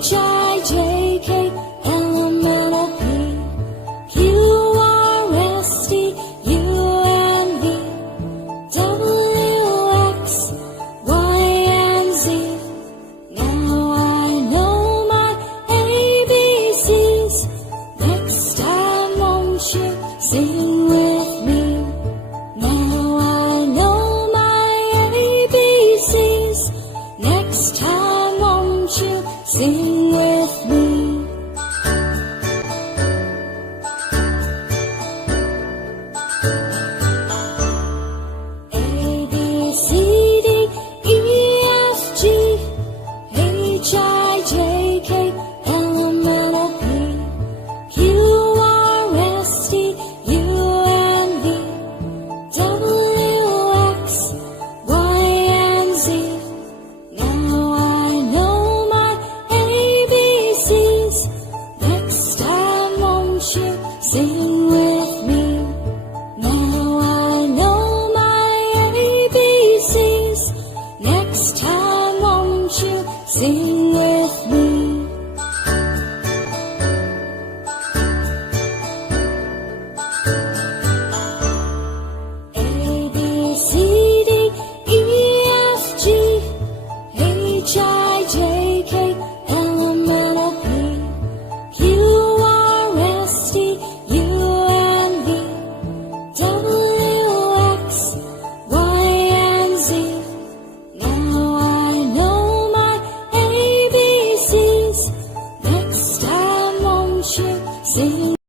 H-I-J-K, L-M-N-O-P, Q-R-S-T, U-N-V, W-X, Y-and-Z. Now I know my ABCs. Next time won't you sing with me? Now I know my ABCs. Next time won't you sing with me? A, B, C, D, E, F, G, H, I, J, K, L, M, N, O, P, Q, R, S, T, U, N, V, W, X, Y, and Z. Now I know my ABCs. Next time won't you sing with me? Now I know my ABCs. Next time won't you sing with me? A, B, C, D, E, F, G, H, I, J, K, L, M, N, O, P, Q, R, S, T, U, N, V, W, X, Y, and Z. Now I know my ABCs. Next time won't you sing?